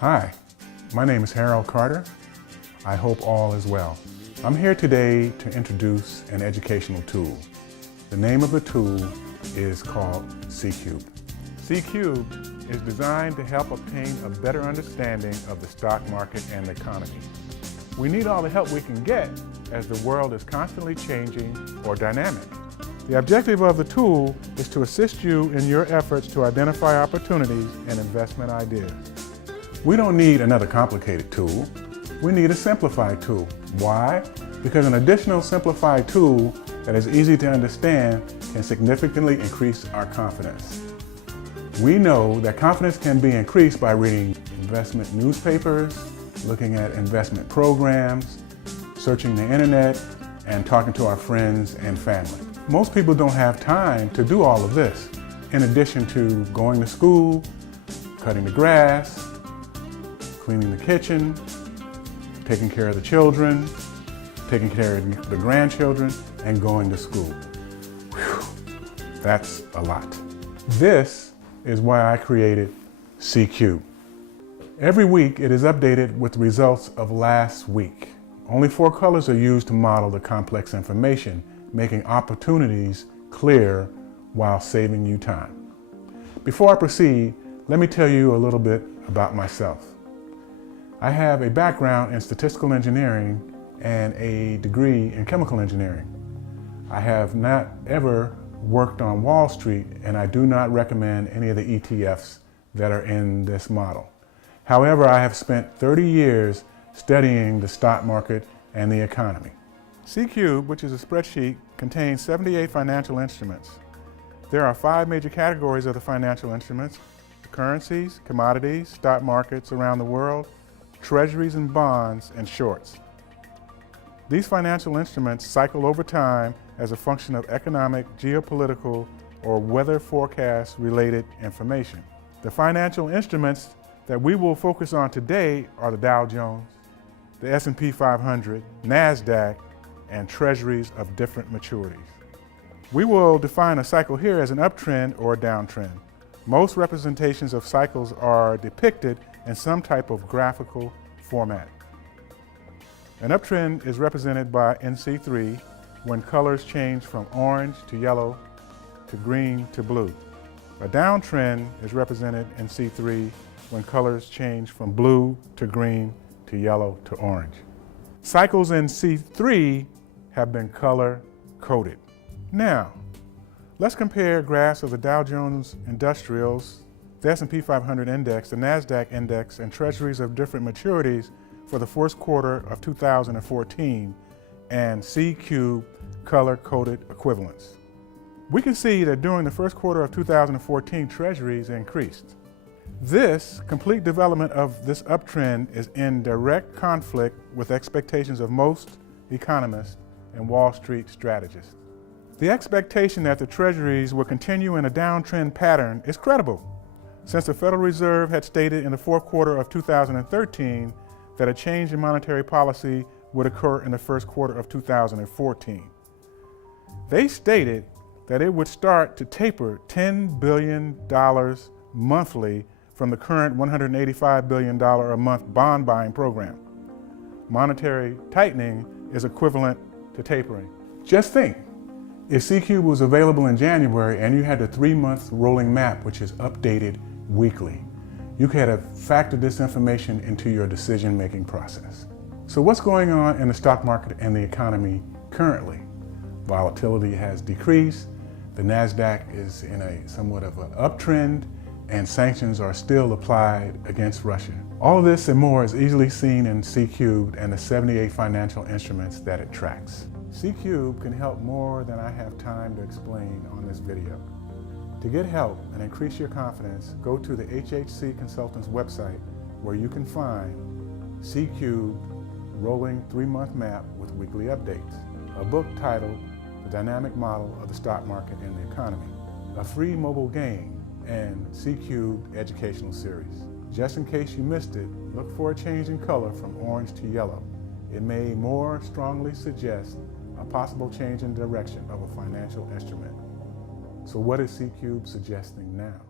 Hi, my name is Harold Carter. I hope all is well. I'm here today to introduce an educational tool. The name of the tool is called C-Cube. C-Cube is designed to help obtain a better understanding of the stock market and the economy. We need all the help we can get as the world is constantly changing or dynamic. The objective of the tool is to assist you in your efforts to identify opportunities and investment ideas. We don't need another complicated tool. We need a simplified tool. Why? Because an additional simplified tool that is easy to understand can significantly increase our confidence. We know that confidence can be increased by reading investment newspapers, looking at investment programs, searching the internet, and talking to our friends and family. Most people don't have time to do all of this, in addition to going to school, cutting the grass, cleaning the kitchen, taking care of the children, taking care of the grandchildren, and going to school. Whew, that's a lot. This is why I created C-Cube. Every week it is updated with the results of last week. Only 4 colors are used to model the complex information, making opportunities clear while saving you time. Before I proceed, let me tell you a little bit about myself. I have a background in statistical engineering and a degree in chemical engineering. I have not ever worked on Wall Street, and I do not recommend any of the ETFs that are in this model. However, I have spent 30 years studying the stock market and the economy. C-Cube, which is a spreadsheet, contains 78 financial instruments. There are 5 major categories of the financial instruments: currencies, commodities, stock markets around the world, treasuries and bonds, and shorts. These financial instruments cycle over time as a function of economic, geopolitical, or weather forecast related information. The financial instruments that we will focus on today are the Dow Jones, the S&P 500, NASDAQ, and treasuries of different maturities. We will define a cycle here as an uptrend or a downtrend. Most representations of cycles are depicted in some type of graphical format. An uptrend is represented by NC3 when colors change from orange to yellow to green to blue. A downtrend is represented in C3 when colors change from blue to green to yellow to orange. Cycles in C3 have been color coded. Now, let's compare graphs of the Dow Jones Industrials, the S&P 500 Index, the NASDAQ Index, and treasuries of different maturities for the first quarter of 2014 and C-Cube color-coded equivalents. We can see that during the first quarter of 2014, treasuries increased. This complete development of this uptrend is in direct conflict with expectations of most economists and Wall Street strategists. The expectation that the treasuries will continue in a downtrend pattern is credible, since the Federal Reserve had stated in the fourth quarter of 2013 that a change in monetary policy would occur in the first quarter of 2014. They stated that it would start to taper $10 billion monthly from the current $185 billion a month bond buying program. Monetary tightening is equivalent to tapering. Just think, if C-Cube was available in January and you had the 3-month rolling map, which is updated weekly, you could have factored this information into your decision-making process. So what's going on in the stock market and the economy currently? Volatility has decreased, the NASDAQ is in a somewhat of an uptrend, and sanctions are still applied against Russia. All of this and more is easily seen in C-Cube and the 78 financial instruments that it tracks. C-Cube can help more than I have time to explain on this video. To get help and increase your confidence, go to the HHC Consultants website where you can find C-Cube Rolling 3-Month Map with Weekly Updates, a book titled The Dynamic Model of the Stock Market and the Economy, a free mobile game, and C-Cube Educational Series. Just in case you missed it, look for a change in color from orange to yellow. It may more strongly suggest a possible change in direction of a financial instrument. So what is C-Cube suggesting now?